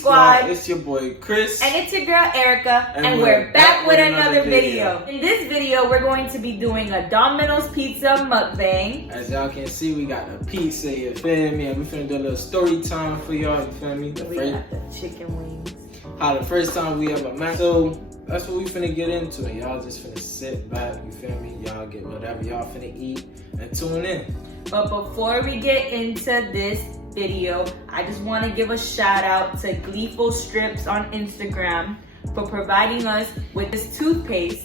Squad. It's your boy Chris. And it's your girl Erica. And we're back with another video. In this video, we're going to be doing a Domino's pizza mukbang. As y'all can see, we got the pizza, you feel me? And we finna do a little story time for y'all, you feel me? We got the chicken wings. How the first time we ever met. So that's what we finna get into. And y'all just finna sit back, you feel me? Y'all get whatever y'all finna eat and tune in. But before we get into this video, I just want to give a shout out to Gleeful Strips on Instagram for providing us with this toothpaste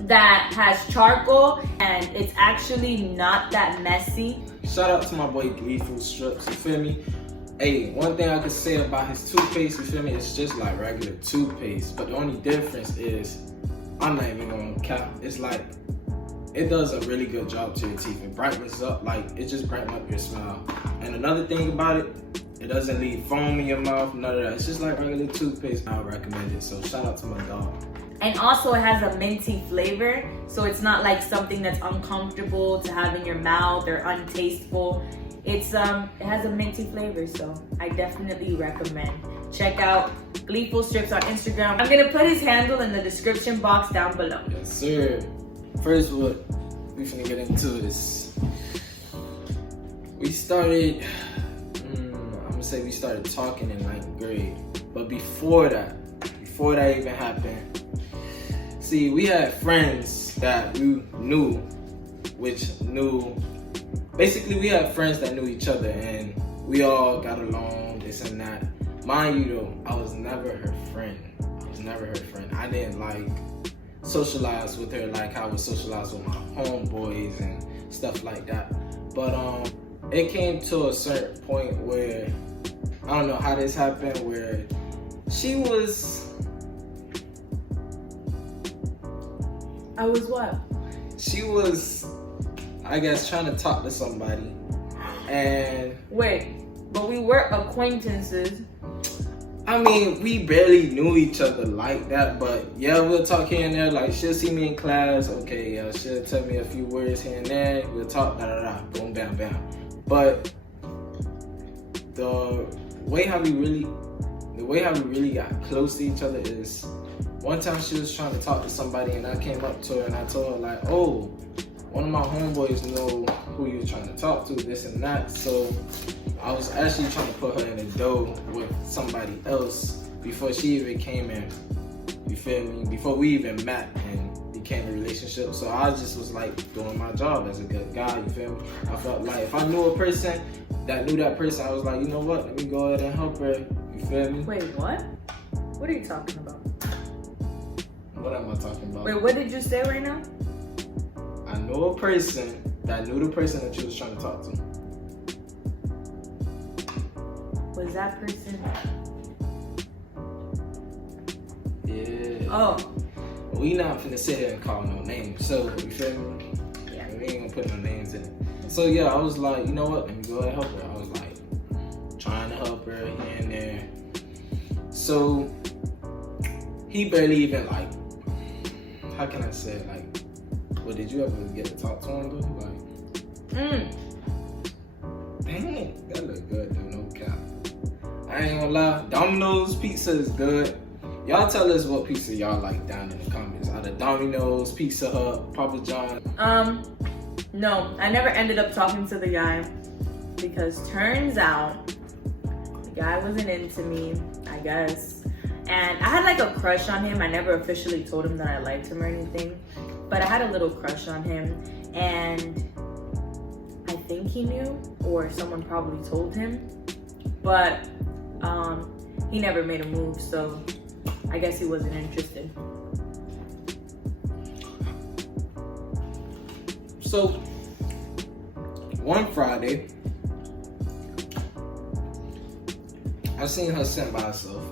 that has charcoal and it's actually not that messy. Shout out to my boy Gleeful Strips, you feel me? Hey, one thing I could say about his toothpaste, you feel me? It's just like regular toothpaste, but the only difference is, I'm not even gonna cap, it's like, it does a really good job to your teeth. It brightens up, like, it just brightens up your smile. And another thing about it, it doesn't leave foam in your mouth, none of that. It's just like regular toothpaste. I recommend it, so shout out to my dog. And also it has a minty flavor, so it's not like something that's uncomfortable to have in your mouth or untasteful. It has a minty flavor, so I definitely recommend. Check out Gleeful Strips on Instagram. I'm gonna put his handle in the description box down below. Yes, sir. First, what we finna get into is, we started, I'm gonna say we started talking in 9th grade. But before that even happened, see, we had friends that we knew, basically we had friends that knew each other and we all got along, this and that. Mind you though, I was never her friend. I didn't like socialize with her like I would socialize with my homeboys and stuff like that. But it came to a certain point where, I don't know how this happened, where she was... I was what? She was, I guess, trying to talk to somebody. And... Wait, but we were acquaintances. I mean, we barely knew each other like that, but yeah, we'll talk here and there. Like, she'll see me in class, okay, she'll tell me a few words here and there. We'll talk, boom, bam, bam. But the way how we really got close to each other is, one time she was trying to talk to somebody and I came up to her and I told her like, oh, one of my homeboys know who you're trying to talk to, this and that. So I was actually trying to put her in a dough with somebody else before she even came in, you feel me? Before we even met and became a relationship. So I just was like doing my job as a good guy, you feel me? I felt like if I knew a person that knew that person, I was like, you know what? Let me go ahead and help her, you feel me? Wait, what? What are you talking about? What am I talking about? Wait, what did you say right now? I know a person that knew the person that you was trying to talk to. Was that person? Yeah. Oh. We not finna sit here and call no names, so you feel me? Yeah. We ain't gonna put no names in it. So yeah, I was like, you know what? Let me go ahead and help her. I was like, trying to help her here and there. So he barely even like, how can I say it? Like, well, did you ever get to talk to him though? Like, dang it, that look good though, no cap. I ain't gonna lie, Domino's pizza is good. Y'all tell us what pizza y'all like down in the comments. Either Domino's, Pizza Hut, Papa John. No, I never ended up talking to the guy because turns out the guy wasn't into me, I guess. And I had like a crush on him. I never officially told him that I liked him or anything, but I had a little crush on him and I think he knew, or someone probably told him, but he never made a move, so I guess he wasn't interested. So, one Friday, I seen her sitting by herself.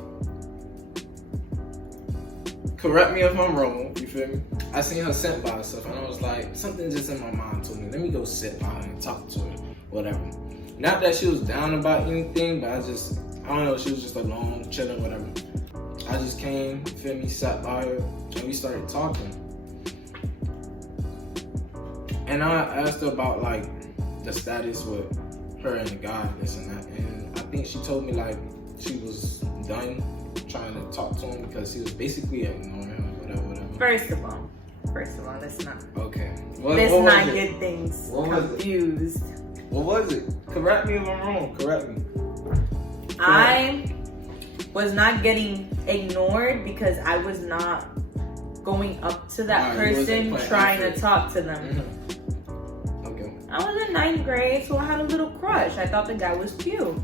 Correct me if I'm wrong, you feel me? I seen her sitting by herself and I was like, something just in my mind told me, let me go sit by her and talk to her, whatever. Not that she was down about anything, but I don't know, she was just alone, chilling, whatever. I just came, you feel me, sat by her, and we started talking. And I asked her about like the status with her and the guy, this and that. And I think she told me like she was done trying to talk to him because he was basically ignoring him, whatever. First of all, let's not. Okay. Let's not get things confused. What was it? Correct me if I'm wrong. Correct me. I was not getting ignored because I was not going up to that person trying to talk to them. Mm-hmm. Okay. I was in 9th grade, so I had a little crush. I thought the guy was cute.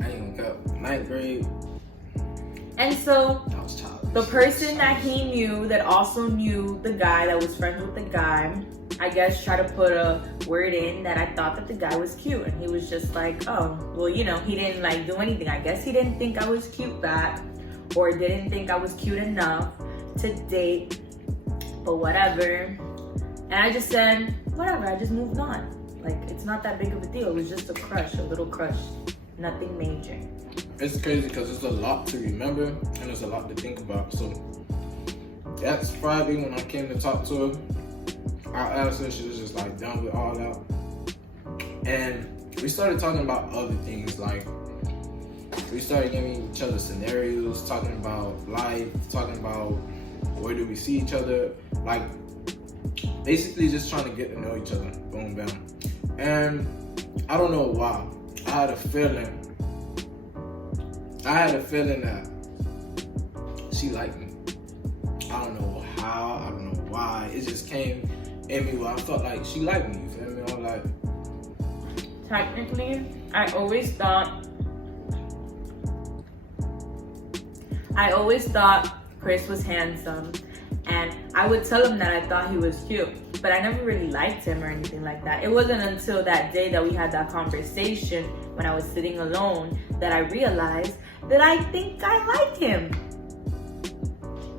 I ain't gonna go. 9th grade. And so I was childish. the person that he knew that also knew the guy that was friends with the guy, I guess tried to put a word in that I thought that the guy was cute. And he was just like, oh, well, you know, he didn't like do anything. I guess he didn't think I was cute back or didn't think I was cute enough to date, but whatever. And I just said, whatever, I just moved on. Like, it's not that big of a deal. It was just a crush, a little crush, nothing major. It's crazy because there's a lot to remember and there's a lot to think about. So that's Friday when I came to talk to her. I asked her, she was just like done with all that. And we started talking about other things, like we started giving each other scenarios, talking about life, talking about where do we see each other, like basically just trying to get to know each other, boom, bam. And I don't know why, I had a feeling that she liked me. I don't know how, I don't know why, it just came in me where I felt like she liked me, you feel me? I'm like, technically, I always thought Chris was handsome, and I would tell him that I thought he was cute, but I never really liked him or anything like that. It wasn't until that day that we had that conversation when I was sitting alone that I realized that I think I like him.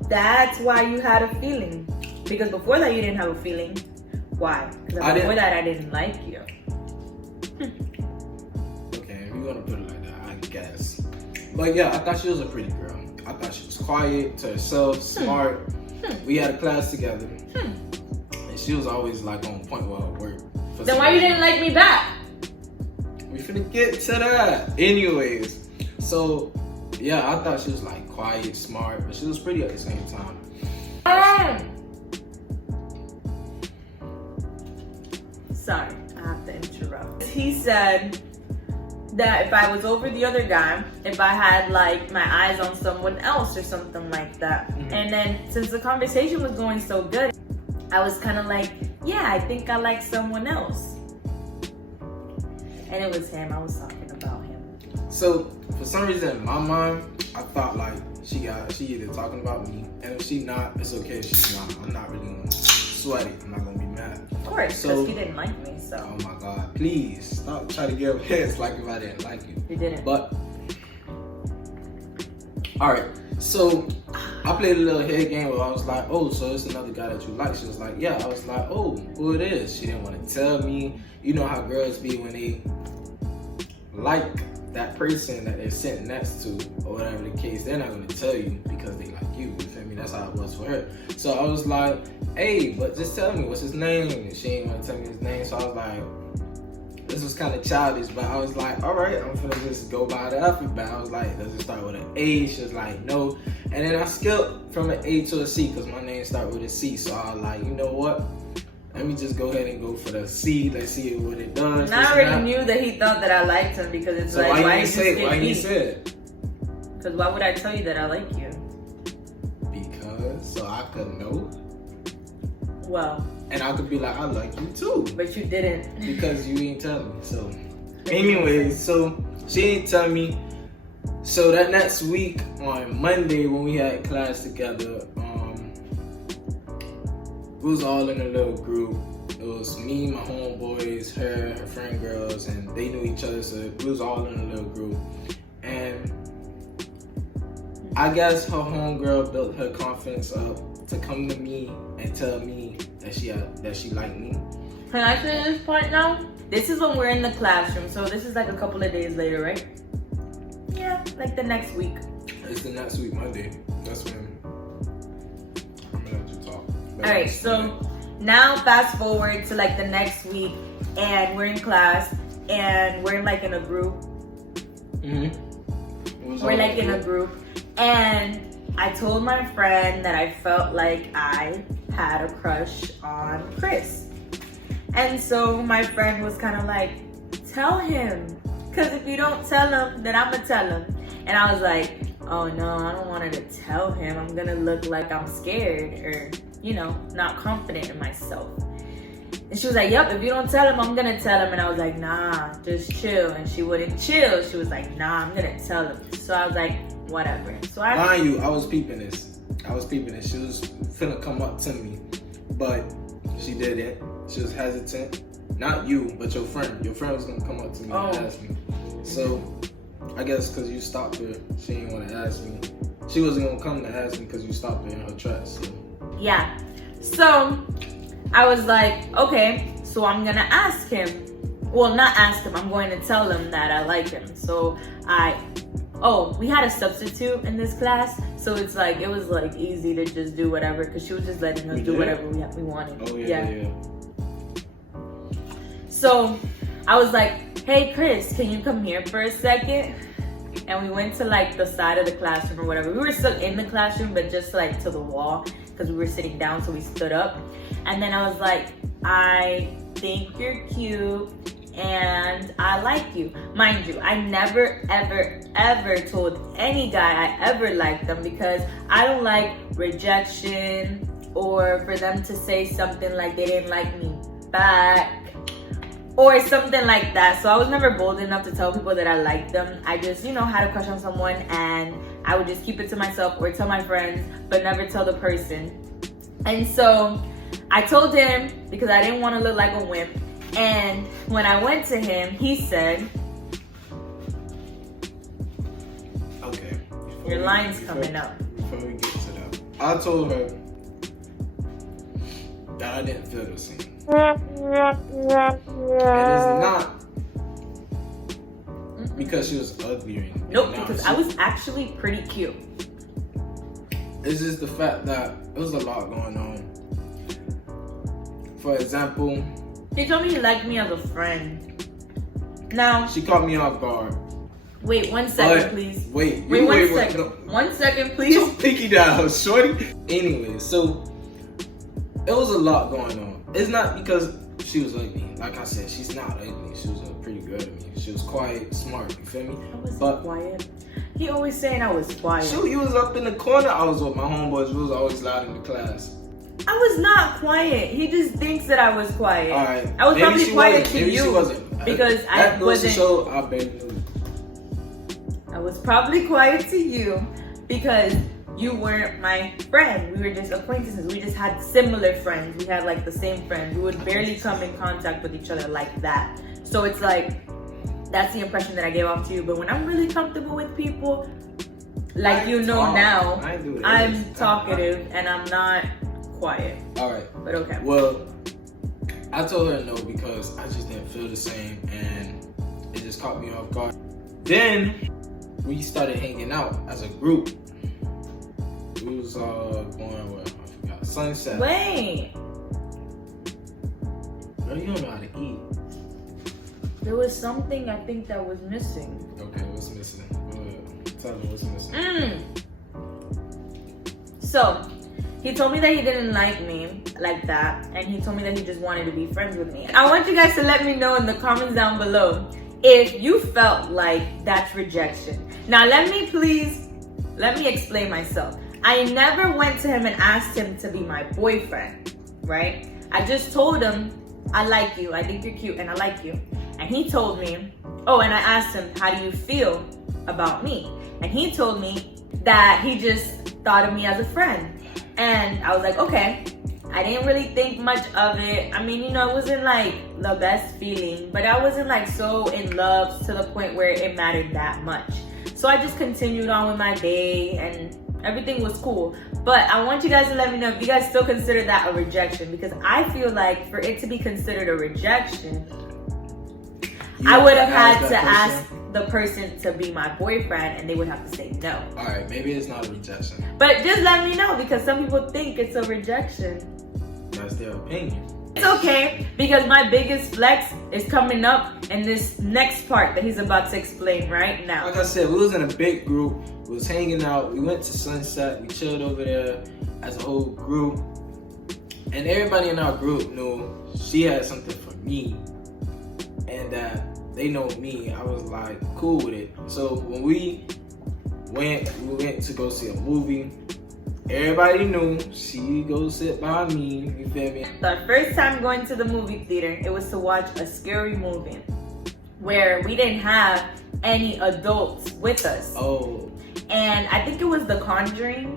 That's why you had a feeling. Because before that you didn't have a feeling. Why? Because before that I didn't like you. Okay, if you want to put it like that, I guess. But yeah, I thought she was a pretty girl. I thought she was quiet, to herself, smart. We had a class together. And she was always like on point with her work. Then why you didn't like me back? We finna get to that. Anyways, so yeah, I thought she was like quiet, smart, but she was pretty at the same time. Sorry, I have to interrupt. He said that if I was over the other guy, if I had like my eyes on someone else or something like that. Mm-hmm. And then since the conversation was going so good, I was kind of like, yeah, I think I like someone else. And it was him. I was talking about him. So for some reason in my mind, I thought like she either talking about me, and if she not, it's okay if she's not. I'm not really gonna sweat it. I'm not gonna be mad. Of course, because he didn't like me, so. Oh my God, please stop trying to give heads like if I didn't like you. You didn't. But all right, so I played a little head game where I was like, oh, so it's another guy that you like. She was like, yeah. I was like, oh, who it is? She didn't want to tell me. You know how girls be when they like that person that they're sitting next to or whatever the case, they're not going to tell you because they like you feel me? That's how it was for her. So I was like, hey, but just tell me what's his name. And she didn't want to tell me his name, so I was like, this was kind of childish, but I was like, all right, I'm gonna just go by the alphabet. I was like, does it start with an A? She was like, no. And then I skipped from an A to a C because my name started with a C, so I was like, you know what, let me just go ahead and go for the C. Let's see what it does. And I already knew that he thought that I liked him because it's so like, why you say it? Why you say it? Because why would I tell you that I like you? Because so I could know. Well. And I could be like, I like you too. But you didn't. Because you didn't tell me. So anyways, so she didn't tell me. So that next week on Monday when we had class together, we was all in a little group. It was me, my homeboys, her friend girls, and they knew each other, so we was all in a little group. And I guess her homegirl built her confidence up to come to me and tell me that she liked me. Can I say this part now? This is when we're in the classroom, so this is like a couple of days later, right? Yeah, like the next week. It's the next week, Monday. That's when I'm gonna let you talk. Alright, so now fast forward to like the next week, and we're in class, and we're like in a group. Mm-hmm. We're like in a group. And I told my friend that I felt like I had a crush on Chris. And so my friend was kind of like, tell him. Because if you don't tell him, then I'm going to tell him. And I was like, oh no, I don't want her to tell him. I'm going to look like I'm scared or, you know, not confident in myself. And she was like, yep, if you don't tell him, I'm going to tell him. And I was like, nah, just chill. And she wouldn't chill. She was like, nah, I'm going to tell him. So I was like, whatever. So Mind you, I was peeping this. She was finna come up to me, but she didn't. She was hesitant. Not you, but your friend. Your friend was gonna come up to me and ask me. So I guess because you stopped her, she didn't want to ask me. She wasn't gonna come to ask me because you stopped her in her tracks. So. Yeah. So I was like, okay, so I'm gonna ask him. Well, not ask him. I'm going to tell him that I like him. So we had a substitute in this class, so it's like, it was like easy to just do whatever, because she was just letting us do whatever we wanted. Oh yeah. So I was like, hey Chris, can you come here for a second? And we went to like the side of the classroom or whatever. We were still in the classroom, but just like to the wall, because we were sitting down, so we stood up. And then I was like, I think you're cute and I like you. Mind you, I never, ever, ever told any guy I ever liked them, because I don't like rejection or for them to say something like they didn't like me back or something like that. So I was never bold enough to tell people that I liked them. I just, you know, had a crush on someone and I would just keep it to myself or tell my friends, but never tell the person. And so I told him because I didn't want to look like a wimp. And when I went to him, he said, okay, your line's coming up. Before we get to that, I told her that I didn't feel the same. And it's not because she was ugly or anything. Nope, because I was actually pretty cute. It's just the fact that there was a lot going on. For example, he told me he liked me as a friend. Now she caught me off guard. Wait 1 second, please. Wait, 1 second. No. 1 second, please. Don't picky down, shorty. Anyway, so it was a lot going on. It's not because she was ugly. Like I said, she's not ugly. She was a pretty girl to me. She was quiet, smart. You feel me? I wasn't quiet. He always saying I was quiet. Shoot, you was up in the corner. I was with my homeboys. We was always loud in the class. I was not quiet. He just thinks that I was quiet. All right. I was probably quiet to Maybe you. She wasn't. Because I wasn't. So I barely knew. I was probably quiet to you because you weren't my friend. We were just acquaintances. We just had similar friends. We had like the same friends. We would barely come in contact with each other like that. So it's like, that's the impression that I gave off to you. But when I'm really comfortable with people, like you know now, I'm talkative and I'm not quiet. All right. But okay. Well, I told her no because I just didn't feel the same and it just caught me off guard. Then we started hanging out as a group. We was going where? I forgot. Sunset. Wait. Girl, you don't know how to eat. There was something I think that was missing. Okay, what's missing? Tell me what's missing. So, he told me that he didn't like me like that, and he told me that he just wanted to be friends with me. I want you guys to let me know in the comments down below if you felt like that's rejection. Now, let me explain myself. I never went to him and asked him to be my boyfriend, right? I just told him, I like you, I think you're cute, and I like you. And he told me, and I asked him, how do you feel about me? And he told me that he just thought of me as a friend. And I was like, okay. I didn't really think much of it. I mean, you know, it wasn't like the best feeling, but I wasn't like so in love to the point where it mattered that much. So I just continued on with my day and everything was cool. But I want you guys to let me know if you guys still consider that a rejection, because I feel like for it to be considered a rejection, I would have had to ask the person to be my boyfriend and they would have to say no. Alright, maybe it's not a rejection. But just let me know, because some people think it's a rejection. That's their opinion. It's okay, because my biggest flex is coming up in this next part that he's about to explain right now. Like I said, we was in a big group. We was hanging out. We went to Sunset. We chilled over there as a whole group. And everybody in our group knew she had something for me. And that they know me. I was like, cool with it. So when we went to go see a movie. Everybody knew she go sit by me, you feel me? The first time going to the movie theater, it was to watch a scary movie where we didn't have any adults with us. Oh. And I think it was The Conjuring.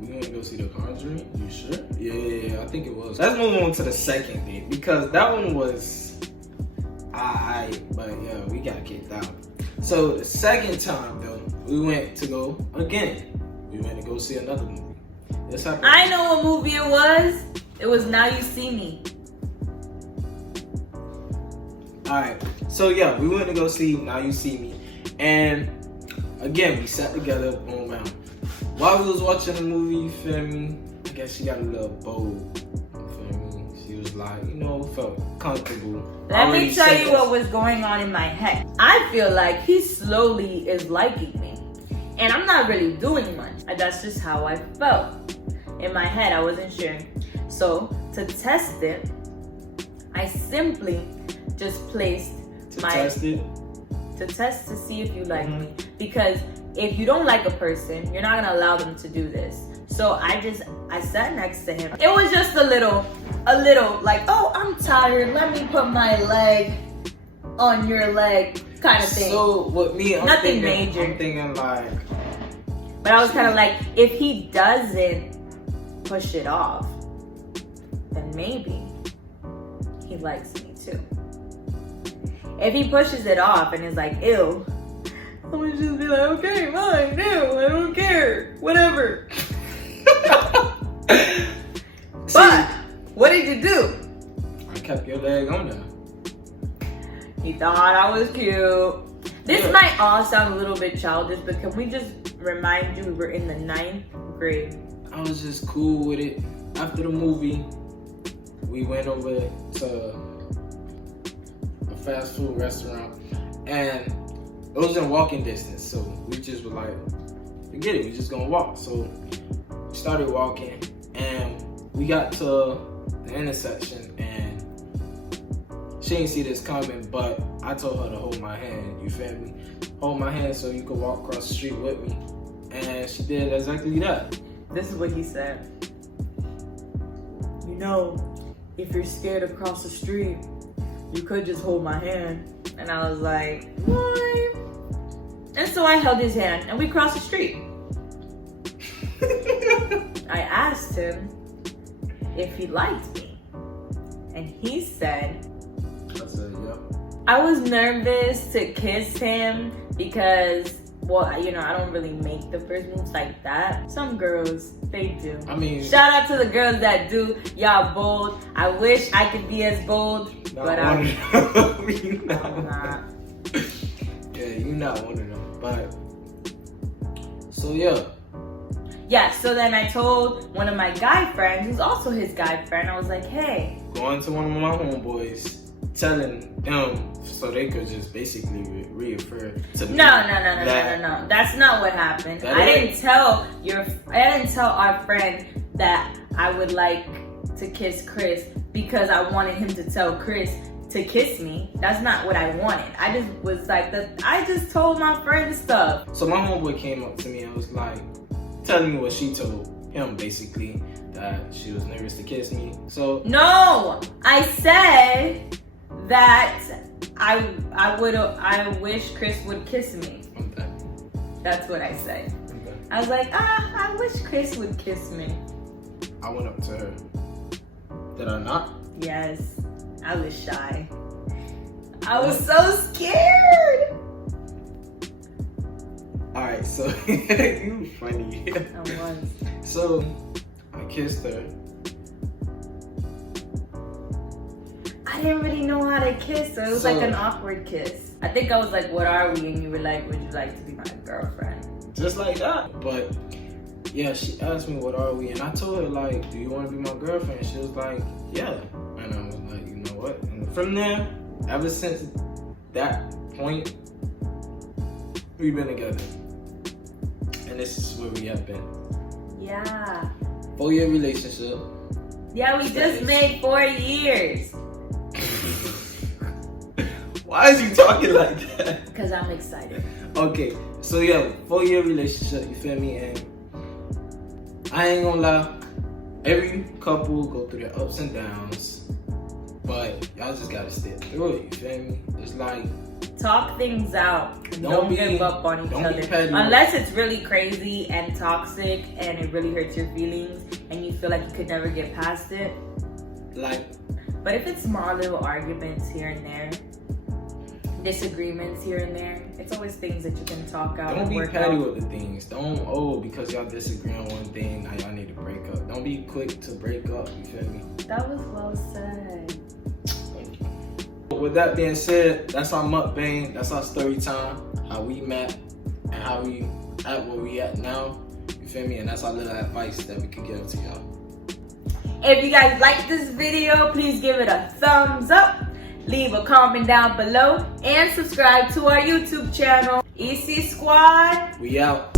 We want to go see The Conjuring? You sure? Yeah, I think it was. Let's move on to the second date, because that one was but yeah, we got kicked out. So the second time though, we went to go again. We went to go see another movie. I know what movie it was. It was Now You See Me. Alright, so yeah, we went to go see Now You See Me. And again, we sat together, boom, bam. While we was watching the movie, you feel me? I guess she got a little bold, you feel me? She was like, felt comfortable. Let me tell you what was going on in my head. I feel like he slowly is liking me. And I'm not really doing much. That's just how I felt. In my head, I wasn't sure. So, to test it, I simply just placed to test to see if you like me. Because if you don't like a person, you're not gonna allow them to do this. So I sat next to him. It was just a little like, oh, I'm tired. Let me put my leg on your leg kind of thing. So with me, nothing major. I'm thinking like, but I was kind of like, if he doesn't push it off, then maybe he likes me too. If he pushes it off and is like, ew, I'm gonna just be like, okay, fine, ew, I don't care, whatever. But what did you do? I kept your leg on there. He thought I was cute. This might all sound a little bit childish, but can we just remind you we were in the 9th grade? I was just cool with it. After the movie, we went over to a fast food restaurant, and it was in walking distance, so we just were like, forget it, we just gonna walk. So we started walking, and we got to the intersection, and she didn't see this coming, but I told her to hold my hand, you feel me? Hold my hand so you could walk across the street with me. And she did exactly that. This is what he said. If you're scared to cross the street, you could just hold my hand. And I was like, what? And so I held his hand and we crossed the street. I asked him if he liked me. And he said, I said, yeah. I was nervous to kiss him because, I don't really make the first moves like that. Some girls, they do. I mean, shout out to the girls that do. Y'all bold. I wish I could be as bold, but I'm not. Yeah, you're not one of them. But so yeah. So then I told one of my guy friends, who's also his guy friend, I was like, hey. Going to one of my homeboys, telling them so they could just basically reaffirm to me. No. That's not what happened. I didn't tell our friend that I would like to kiss Chris because I wanted him to tell Chris to kiss me. That's not what I wanted. I just was like, I just told my friend stuff. So my homeboy came up to me and was like, telling me what she told him, basically, that she was nervous to kiss me. So no, I said that I wish Chris would kiss me. Okay. That's what I said. Okay. I was like, I wish Chris would kiss me. I went up to her. Did I not? Yes, I was shy. I was so scared. Alright, so you funny. I was. So I kissed her. I didn't really know how to kiss, so it was like an awkward kiss. I think I was like, what are we? And you were like, would you like to be my girlfriend? Just like that. But yeah, she asked me, what are we? And I told her, like, do you want to be my girlfriend? She was like, yeah. And what? And from there, ever since that point, we've been together. And this is where we have been. Yeah. 4-year relationship. Yeah, we just made 4 years. Why is you talking like that? Because I'm excited. Okay, so yeah, 4-year relationship, you feel me? And I ain't gonna lie, every couple go through their ups and downs, but y'all just gotta stay through it, you feel me? It's like, talk things out. Don't give up on each other. Unless it's really crazy and toxic and it really hurts your feelings and you feel like you could never get past it. Like, but if it's small little arguments here and there, disagreements here and there, it's always things that you can talk out. Don't be petty with the things. Don't, because y'all disagree on one thing, now y'all need to break up. Don't be quick to break up, you feel me? That was well said. With that being said, that's our mukbang, that's our story time, how we met and how we at where we at now, you feel me? And that's our little advice that we could give to y'all. If you guys like this video, please give it a thumbs up, leave a comment down below, and subscribe to our YouTube channel. EC Squad, we out.